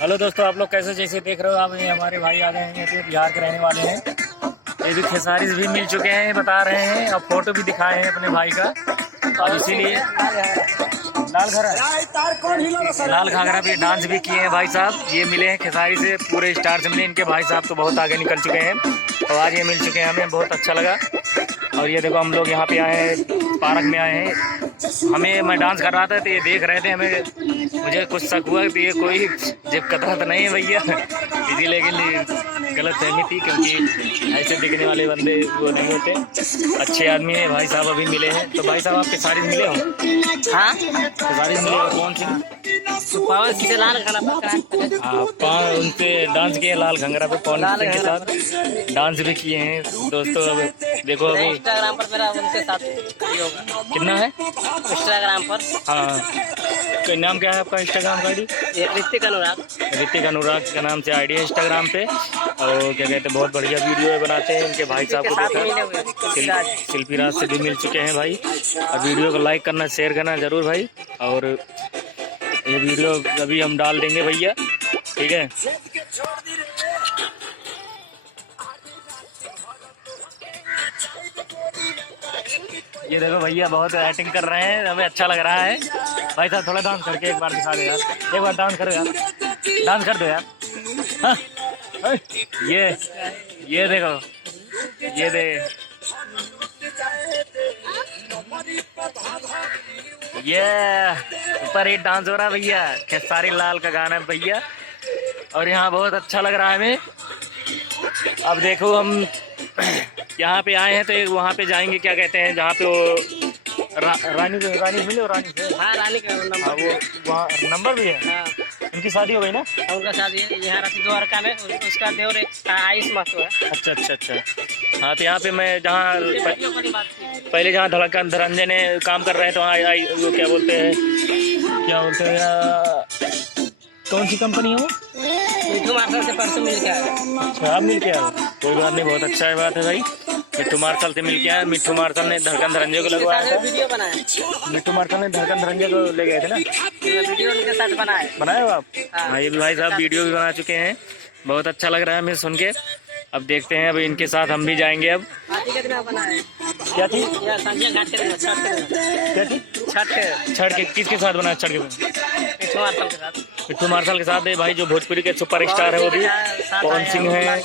Hello दोस्तों, आप लोग कैसे जैसे देख रहे हो आप, ये हमारे भाई आ गए हैं, ये बिहार के रहने वाले हैं। ये भी खेसारी भी मिल चुके हैं, बता रहे हैं, और फोटो भी दिखाए हैं अपने भाई का। और इसीलिए लाल घाघरा पे डांस भी किए हैं भाई साहब। ये मिले हैं खेसारी से, पूरे स्टार से मिले। इनके भाई साहब तो बहुत आगे निकल चुके हैं और आज ये मिल चुके हैं, हमें बहुत अच्छा लगा। और ये देखो हम लोग यहाँ पे आए हैं, पार्क में आए हैं। मैं डांस कर रहा था तो ये देख रहे थे, मुझे कुछ शक हुआ कि ये कोई जेब कतरा तो नहीं है भैया, इसीलिए गलत फहमी थी, क्योंकि ऐसे दिखने वाले बंदे वो नहीं होते। अच्छे आदमी हैं भाई साहब, अभी मिले हैं। तो भाई साहब आपके सारी मिले हो? हाँ, सारी मिले हो। कौन सी? लाल घंगरा। हाँ, उनसे डांस किए लाल घंगरा पे, पवन सिंह के साथ डांस भी किए हैं दोस्तों। अब देखो अभी इंस्टाग्राम पर मेरा उनके साथ होगा। कितना है इंस्टाग्राम पर? हाँ, तो नाम क्या है आपका इंस्टाग्राम का आईडी? ऋतिक अनुराग। ऋतिक अनुराग के नाम से आईडी है इंस्टाग्राम पे। और क्या कहते हैं, बहुत बढ़िया वीडियो बनाते हैं। इनके भाई साहब को देखा, शिल्पी राज से भी मिल चुके हैं भाई। और वीडियो को लाइक करना, शेयर करना जरूर भाई। और ये वीडियो अभी हम डाल देंगे भैया, ठीक है। ये देखो भैया बहुत एक्टिंग कर रहे हैं, हमें अच्छा लग रहा है। भाई साहब थोड़ा डांस करके एक बार दिखा दो यार, एक बार डांस करो यार, डांस कर दो यार। हाँ? ये देखो, ये दे, ये ऊपर ही डांस हो रहा है भैया, खेसारी लाल का गाना है भैया। और यहाँ बहुत अच्छा लग रहा है हमें। अब देखो हम यहाँ पे आए हैं तो वहाँ पे जाएंगे, क्या कहते हैं, जहाँ पे वो रानी मिले, रानी से। हाँ, रानी का नंबर, वो वहाँ नंबर भी है। हाँ। उनकी शादी हो गई ना? उनका शादी है यहाँ द्वारका में, उसका देवर आयुष माथुर है। अच्छा। हाँ, तो यहाँ पे मैं जहाँ पहले जहाँ धनंजय ने काम कर रहे हैं, तो वहाँ वो क्या बोलते हैं, कौन सी कंपनी है वो? मिट्ठू मार्शल से परसों मिल के आया। अच्छा, आप मिल के आए? कोई बात नहीं, बहुत अच्छा बात है भाई। मिट्ठू मार्शल से मिल के आया। मिट्ठू मार्शल ने धड़कन धनंजय को लगवाया था वीडियो बनाया। मिट्ठू मार्शल ने धड़कन धनंजय को ले गए थे ना, वीडियो उनके साथ बनाए हो आप? हाँ, ये भी भाई साहब वीडियो भी बना चुके हैं। बहुत अच्छा लग रहा है हमें सुन के। अब देखते हैं, अभी इनके साथ हम भी जाएंगे। अब क्या थी? छठ के किसके साथ बनाया? छठ के मिट्ठू मार्शल के साथ है भाई, जो भोजपुरी के सुपर स्टार है, वो भी पवन सिंह है,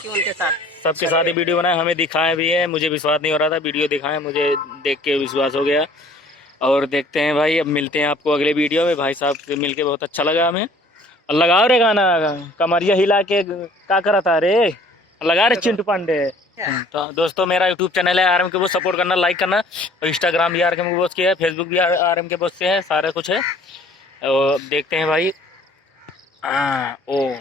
सबके साथ ही वीडियो बनाए। हमें दिखाए भी है, मुझे विश्वास नहीं हो रहा था, वीडियो दिखाए, मुझे देख के विश्वास हो गया। और देखते हैं भाई, अब मिलते हैं आपको अगले वीडियो में। भाई साहब से मिलके बहुत अच्छा लगा हमें। लगाओ रे गाना, कमरिया हिला के क्या करा था रे, लगा रहे चिंटू पांडे। तो दोस्तों, मेरा यूट्यूब चैनल है RM के बॉस, सपोर्ट करना, लाइक करना। और इंस्टाग्राम भी RM के बॉस की है, फेसबुक भी RM के बॉस से है, सारा कुछ है। और देखते हैं भाई। ओ